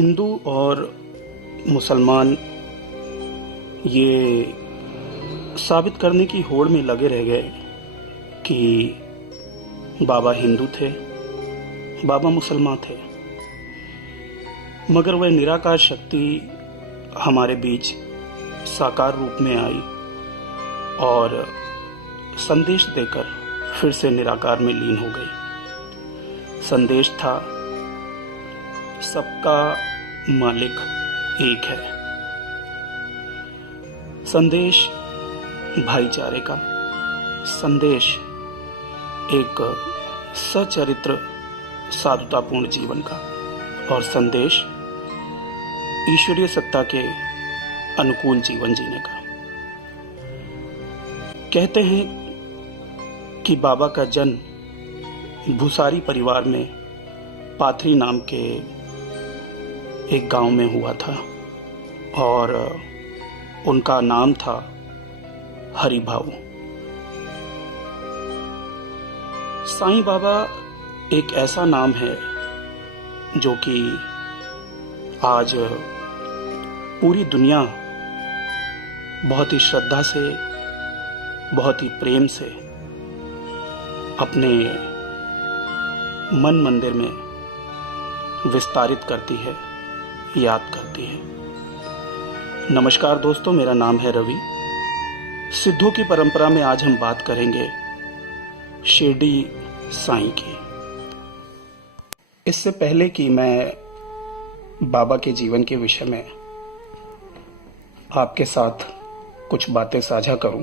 हिंदू और मुसलमान ये साबित करने की होड़ में लगे रह गए कि बाबा हिंदू थे, बाबा मुसलमान थे, मगर वह निराकार शक्ति हमारे बीच साकार रूप में आई और संदेश देकर फिर से निराकार में लीन हो गई। संदेश था, सबका मालिक एक है। संदेश भाईचारे का, संदेश एक सचरित्र साधुतापूर्ण जीवन का, और संदेश ईश्वरीय सत्ता के अनुकूल जीवन जीने का। कहते हैं कि बाबा का जन्म भूसारी परिवार में पाथरी नाम के एक गांव में हुआ था और उनका नाम था हरिभाऊ। साईं बाबा एक ऐसा नाम है जो कि आज पूरी दुनिया बहुत ही श्रद्धा से, बहुत ही प्रेम से अपने मन मंदिर में विस्तारित करती है, याद करती है। नमस्कार दोस्तों, मेरा नाम है रवि। सिद्धों की परंपरा में आज हम बात करेंगे शिरडी साईं की। इससे पहले कि मैं बाबा के जीवन के विषय में आपके साथ कुछ बातें साझा करूं,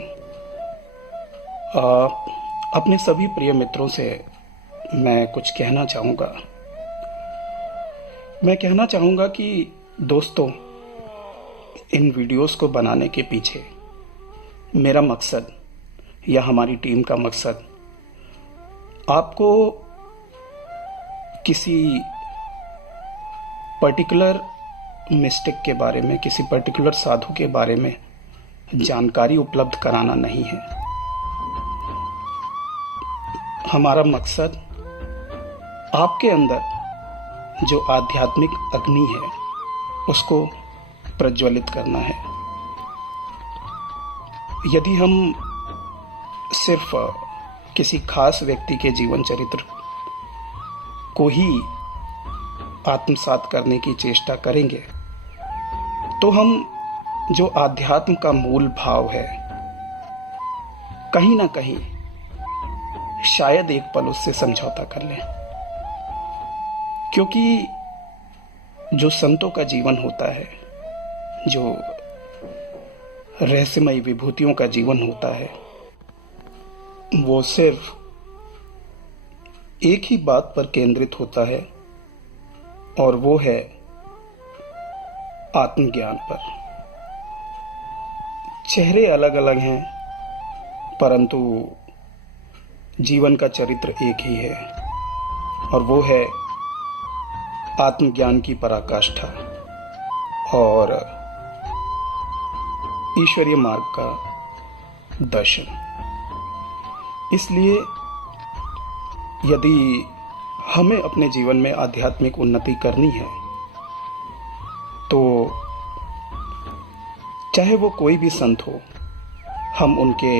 अपने सभी प्रिय मित्रों से मैं कुछ कहना चाहूँगा। मैं कहना चाहूँगा कि दोस्तों, इन वीडियोस को बनाने के पीछे मेरा मकसद या हमारी टीम का मकसद आपको किसी पर्टिकुलर मिस्टिक के बारे में, किसी पर्टिकुलर साधु के बारे में जानकारी उपलब्ध कराना नहीं है। हमारा मकसद आपके अंदर जो आध्यात्मिक अग्नि है उसको प्रज्वलित करना है। यदि हम सिर्फ किसी खास व्यक्ति के जीवन चरित्र को ही आत्मसात करने की चेष्टा करेंगे तो हम जो आध्यात्म का मूल भाव है, कहीं ना कहीं शायद एक पल उससे समझौता कर लें। क्योंकि जो संतों का जीवन होता है, जो रहस्यमयी विभूतियों का जीवन होता है, वो सिर्फ एक ही बात पर केंद्रित होता है और वो है आत्मज्ञान पर। चेहरे अलग अलग हैं परंतु जीवन का चरित्र एक ही है और वो है आत्मज्ञान की पराकाष्ठा और ईश्वरीय मार्ग का दर्शन। इसलिए यदि हमें अपने जीवन में आध्यात्मिक उन्नति करनी है तो चाहे वो कोई भी संत हो, हम उनके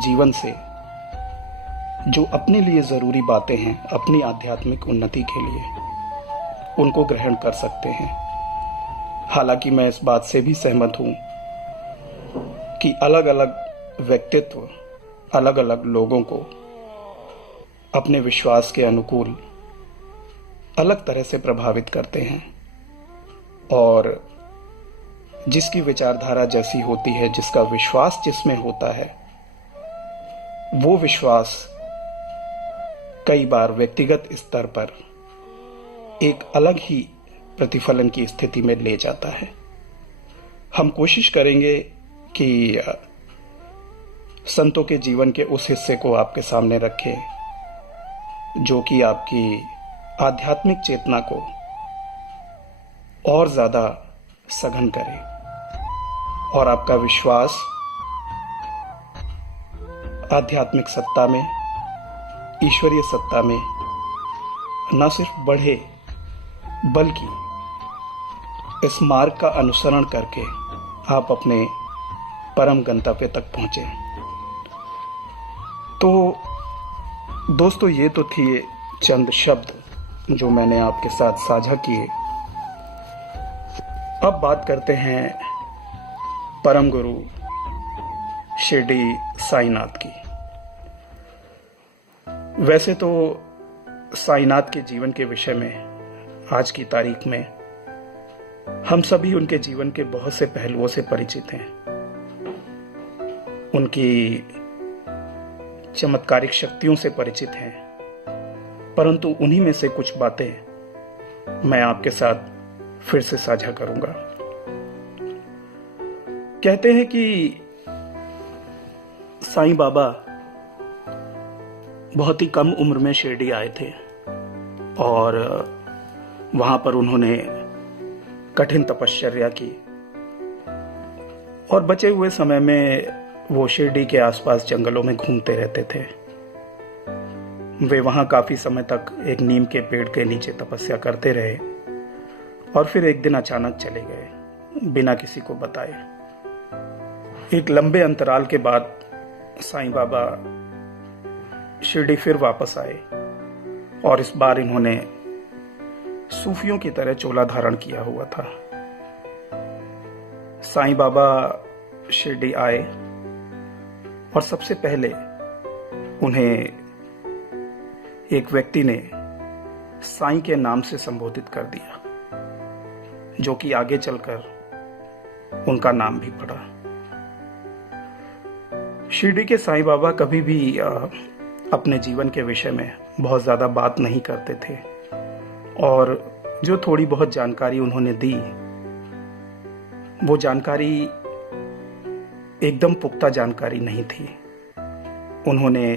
जीवन से जो अपने लिए ज़रूरी बातें हैं अपनी आध्यात्मिक उन्नति के लिए, उनको ग्रहण कर सकते हैं। हालांकि मैं इस बात से भी सहमत हूँ कि अलग अलग व्यक्तित्व अलग अलग लोगों को अपने विश्वास के अनुकूल अलग तरह से प्रभावित करते हैं और जिसकी विचारधारा जैसी होती है, जिसका विश्वास जिसमें होता है, वो विश्वास कई बार व्यक्तिगत स्तर पर एक अलग ही प्रतिफलन की स्थिति में ले जाता है। हम कोशिश करेंगे कि संतों के जीवन के उस हिस्से को आपके सामने रखें जो कि आपकी आध्यात्मिक चेतना को और ज़्यादा सघन करे और आपका विश्वास आध्यात्मिक सत्ता में, ईश्वरीय सत्ता में न सिर्फ बढ़े बल्कि इस मार्ग का अनुसरण करके आप अपने परम गंतव्य तक पहुंचे। तो दोस्तों, ये तो थी चंद शब्द जो मैंने आपके साथ साझा किए। अब बात करते हैं परम गुरु शिरडी साईनाथ की। वैसे तो साईनाथ के जीवन के विषय में आज की तारीख में हम सभी उनके जीवन के बहुत से पहलुओं से परिचित हैं। उनकी चमत्कारिक शक्तियों से परिचित हैं, परंतु उन्हीं में से कुछ बातें मैं आपके साथ फिर से साझा करूंगा। कहते हैं कि साईं बाबा बहुत ही कम उम्र में शिरडी आए थे और वहां पर उन्होंने कठिन तपश्चर्या की और बचे हुए समय में वो शिरडी के आसपास जंगलों में घूमते रहते थे। वे वहां काफी समय तक एक नीम के पेड़ के नीचे तपस्या करते रहे और फिर एक दिन अचानक चले गए बिना किसी को बताए। एक लंबे अंतराल के बाद साईं बाबा शिरडी फिर वापस आए और इस बार इन्होंने सूफियों की तरह चोला धारण किया हुआ था। साईं बाबा शिरडी आए और सबसे पहले उन्हें एक व्यक्ति ने साईं के नाम से संबोधित कर दिया, जो कि आगे चलकर उनका नाम भी पड़ा। शिरडी के साईं बाबा कभी भी अपने जीवन के विषय में बहुत ज्यादा बात नहीं करते थे और जो थोड़ी बहुत जानकारी उन्होंने दी, वो जानकारी एकदम पुख्ता जानकारी नहीं थी। उन्होंने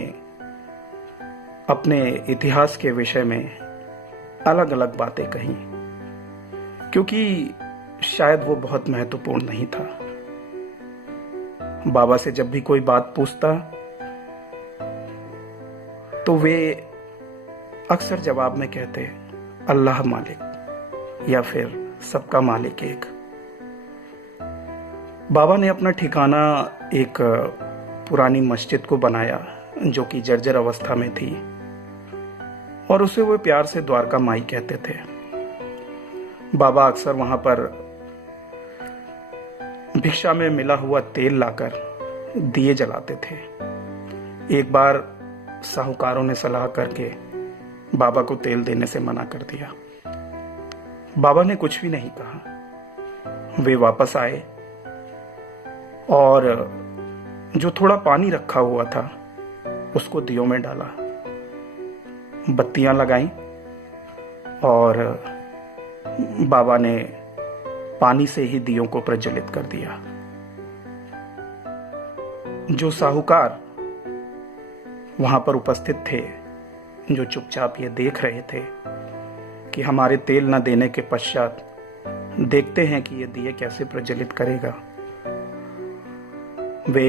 अपने इतिहास के विषय में अलग अलग बातें कही, क्योंकि शायद वो बहुत महत्वपूर्ण नहीं था। बाबा से जब भी कोई बात पूछता तो वे अक्सर जवाब में कहते अल्लाह मालिक या फिर सबका मालिक एक। बाबा ने अपना ठिकाना एक पुरानी मस्जिद को बनाया जो कि जर्जर अवस्था में थी और उसे वे प्यार से द्वारका माई कहते थे। बाबा अक्सर वहां पर भिक्षा में मिला हुआ तेल लाकर दिए जलाते थे। एक बार साहूकारों ने सलाह करके बाबा को तेल देने से मना कर दिया। बाबा ने कुछ भी नहीं कहा। वे वापस आए और जो थोड़ा पानी रखा हुआ था उसको दियों में डाला, बत्तियां लगाई और बाबा ने पानी से ही दियों को प्रज्वलित कर दिया। जो साहूकार वहां पर उपस्थित थे, जो चुपचाप ये देख रहे थे कि हमारे तेल न देने के पश्चात देखते हैं कि ये दिए कैसे प्रज्वलित करेगा, वे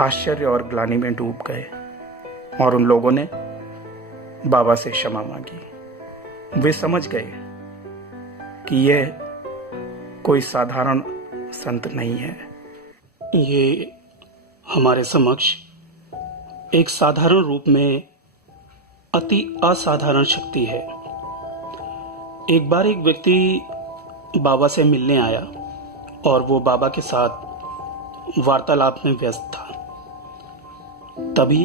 आश्चर्य और ग्लानि में डूब गए और उन लोगों ने बाबा से क्षमा मांगी। वे समझ गए कि यह कोई साधारण संत नहीं है, ये हमारे समक्ष एक साधारण रूप में अति असाधारण शक्ति है। एक बार एक व्यक्ति बाबा से मिलने आया और वो बाबा के साथ वार्तालाप में व्यस्त था। तभी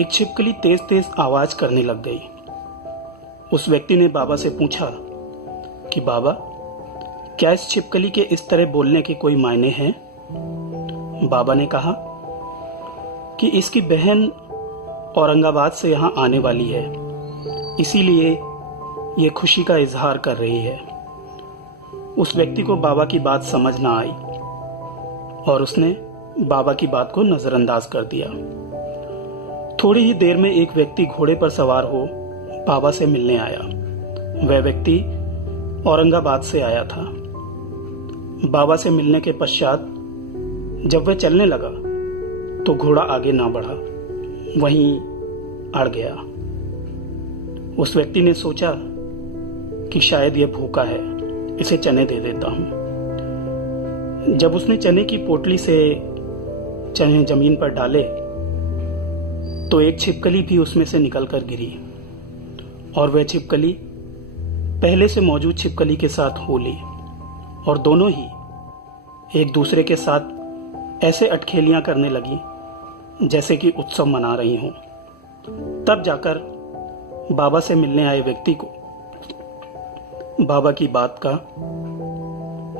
एक छिपकली तेज तेज आवाज करने लग गई। उस व्यक्ति ने बाबा से पूछा कि बाबा, क्या इस छिपकली के इस तरह बोलने के कोई मायने हैं? बाबा ने कहा कि इसकी बहन औरंगाबाद से यहाँ आने वाली है, इसीलिए ये खुशी का इजहार कर रही है। उस व्यक्ति को बाबा की बात समझ ना आई और उसने बाबा की बात को नजरअंदाज कर दिया। थोड़ी ही देर में एक व्यक्ति घोड़े पर सवार हो बाबा से मिलने आया। वह व्यक्ति औरंगाबाद से आया था। बाबा से मिलने के पश्चात जब वह चलने लगा तो घोड़ा आगे ना बढ़ा, वहीं अड़ गया। उस व्यक्ति ने सोचा कि शायद यह भूखा है, इसे चने दे देता हूँ। जब उसने चने की पोटली से चने जमीन पर डाले तो एक छिपकली भी उसमें से निकलकर गिरी और वह छिपकली पहले से मौजूद छिपकली के साथ हो ली और दोनों ही एक दूसरे के साथ ऐसे अटखेलियां करने लगी जैसे कि उत्सव मना रही हों। तब जाकर बाबा से मिलने आए व्यक्ति को बाबा की बात का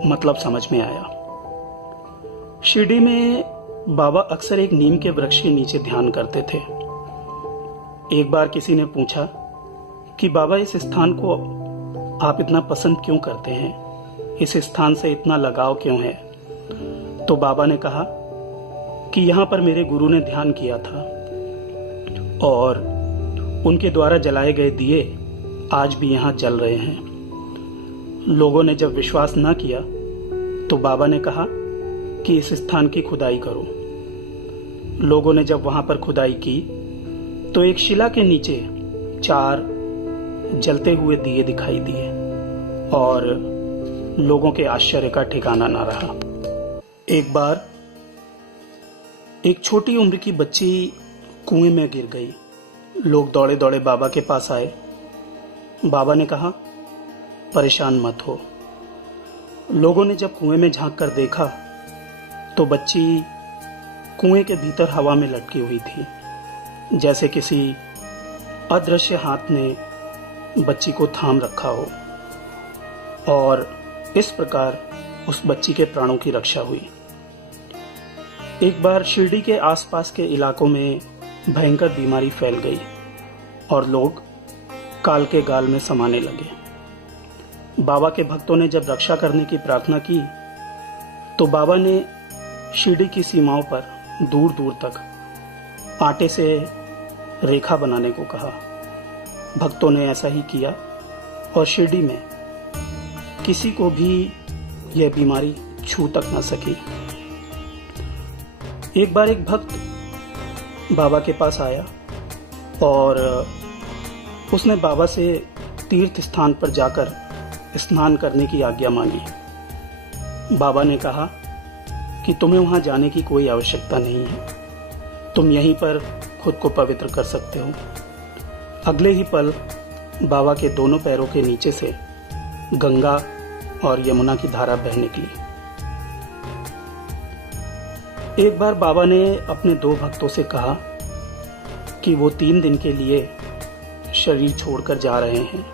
मतलब समझ में आया। शिरडी में बाबा अक्सर एक नीम के वृक्ष के नीचे ध्यान करते थे। एक बार किसी ने पूछा कि बाबा, इस स्थान को आप इतना पसंद क्यों करते हैं, इस स्थान से इतना लगाव क्यों है? तो बाबा ने कहा कि यहाँ पर मेरे गुरु ने ध्यान किया था और उनके द्वारा जलाए गए दिए आज भी यहाँ जल रहे हैं। लोगों ने जब विश्वास न किया तो बाबा ने कहा कि इस स्थान की खुदाई करो। लोगों ने जब वहां पर खुदाई की तो एक शिला के नीचे 4 जलते हुए दिए दिखाई दिए और लोगों के आश्चर्य का ठिकाना न रहा। एक बार एक छोटी उम्र की बच्ची कुएं में गिर गई। लोग दौड़े दौड़े बाबा के पास आए। बाबा ने कहा, परेशान मत हो। लोगों ने जब कुएं में झांक कर देखा तो बच्ची कुएं के भीतर हवा में लटकी हुई थी, जैसे किसी अदृश्य हाथ ने बच्ची को थाम रखा हो, और इस प्रकार उस बच्ची के प्राणों की रक्षा हुई। एक बार शिरडी के आसपास के इलाकों में भयंकर बीमारी फैल गई और लोग काल के गाल में समाने लगे। बाबा के भक्तों ने जब रक्षा करने की प्रार्थना की तो बाबा ने शिरडी की सीमाओं पर दूर दूर तक आटे से रेखा बनाने को कहा। भक्तों ने ऐसा ही किया और शिरडी में किसी को भी यह बीमारी छू तक न सकी। एक बार एक भक्त बाबा के पास आया और उसने बाबा से तीर्थ स्थान पर जाकर स्नान करने की आज्ञा मांगी। बाबा ने कहा कि तुम्हें वहां जाने की कोई आवश्यकता नहीं है, तुम यहीं पर खुद को पवित्र कर सकते हो। अगले ही पल बाबा के दोनों पैरों के नीचे से गंगा और यमुना की धारा बह निकली। एक बार बाबा ने अपने 2 भक्तों से कहा कि वो 3 दिन के लिए शरीर छोड़कर जा रहे हैं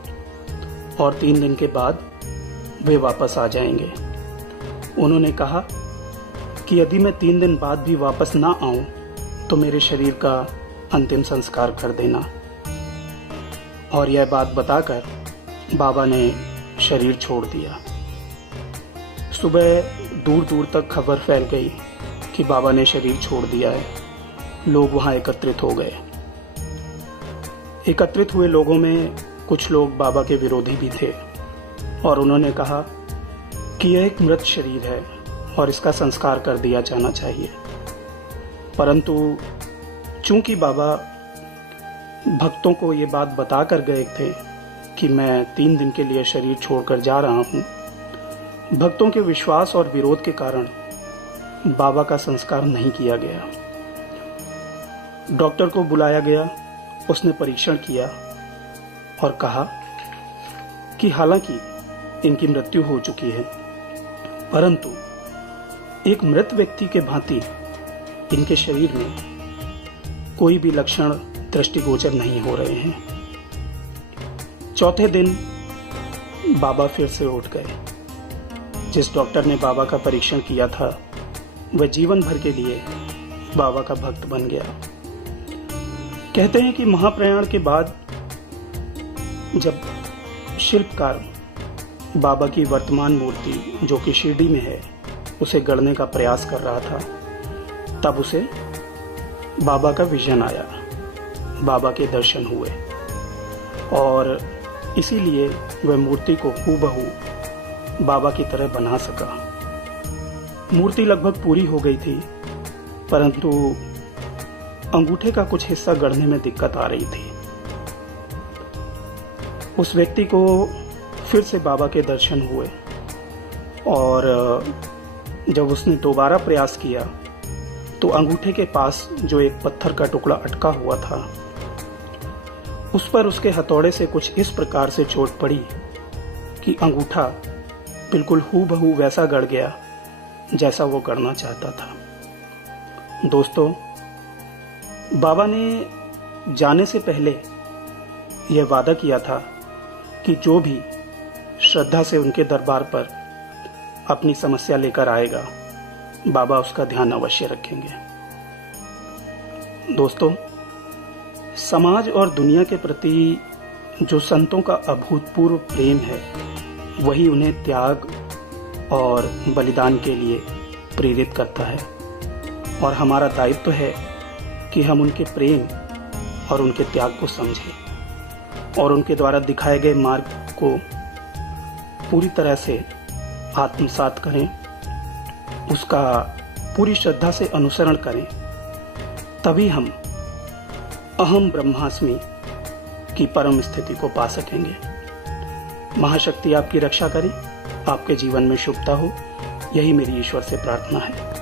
और 3 दिन के बाद वे वापस आ जाएंगे। उन्होंने कहा कि यदि मैं 3 दिन बाद भी वापस ना आऊं तो मेरे शरीर का अंतिम संस्कार कर देना। और यह बात बताकर बाबा ने शरीर छोड़ दिया। सुबह दूर दूर तक खबर फैल गई कि बाबा ने शरीर छोड़ दिया है। लोग वहां एकत्रित हो गए। एकत्रित हुए लोगों में कुछ लोग बाबा के विरोधी भी थे और उन्होंने कहा कि यह एक मृत शरीर है और इसका संस्कार कर दिया जाना चाहिए। परंतु चूंकि बाबा भक्तों को ये बात बता कर गए थे कि मैं 3 दिन के लिए शरीर छोड़कर जा रहा हूं, भक्तों के विश्वास और विरोध के कारण बाबा का संस्कार नहीं किया गया। डॉक्टर को बुलाया गया, उसने परीक्षण किया और कहा कि हालांकि इनकी मृत्यु हो चुकी है, परंतु एक मृत व्यक्ति के भांति इनके शरीर में कोई भी लक्षण दृष्टिगोचर नहीं हो रहे हैं। चौथे दिन बाबा फिर से उठ गए। जिस डॉक्टर ने बाबा का परीक्षण किया था वह जीवन भर के लिए बाबा का भक्त बन गया। कहते हैं कि महाप्रयाण के बाद जब शिल्पकार बाबा की वर्तमान मूर्ति जो कि शिरडी में है उसे गढ़ने का प्रयास कर रहा था, तब उसे बाबा का विजन आया, बाबा के दर्शन हुए और इसीलिए वह मूर्ति को हूबहू बाबा की तरह बना सका। मूर्ति लगभग पूरी हो गई थी, परंतु अंगूठे का कुछ हिस्सा गढ़ने में दिक्कत आ रही थी। उस व्यक्ति को फिर से बाबा के दर्शन हुए और जब उसने दोबारा प्रयास किया तो अंगूठे के पास जो एक पत्थर का टुकड़ा अटका हुआ था, उस पर उसके हथौड़े से कुछ इस प्रकार से चोट पड़ी कि अंगूठा बिल्कुल हूबहू वैसा गड़ गया जैसा वो करना चाहता था। दोस्तों, बाबा ने जाने से पहले यह वादा किया था कि जो भी श्रद्धा से उनके दरबार पर अपनी समस्या लेकर आएगा, बाबा उसका ध्यान अवश्य रखेंगे। दोस्तों, समाज और दुनिया के प्रति जो संतों का अभूतपूर्व प्रेम है, वही उन्हें त्याग और बलिदान के लिए प्रेरित करता है, और हमारा दायित्व है कि हम उनके प्रेम और उनके त्याग को समझें और उनके द्वारा दिखाए गए मार्ग को पूरी तरह से आत्मसात करें, उसका पूरी श्रद्धा से अनुसरण करें। तभी हम अहम ब्रह्मास्मि की परम स्थिति को पा सकेंगे। महाशक्ति आपकी रक्षा करे, आपके जीवन में शुभता हो, यही मेरी ईश्वर से प्रार्थना है।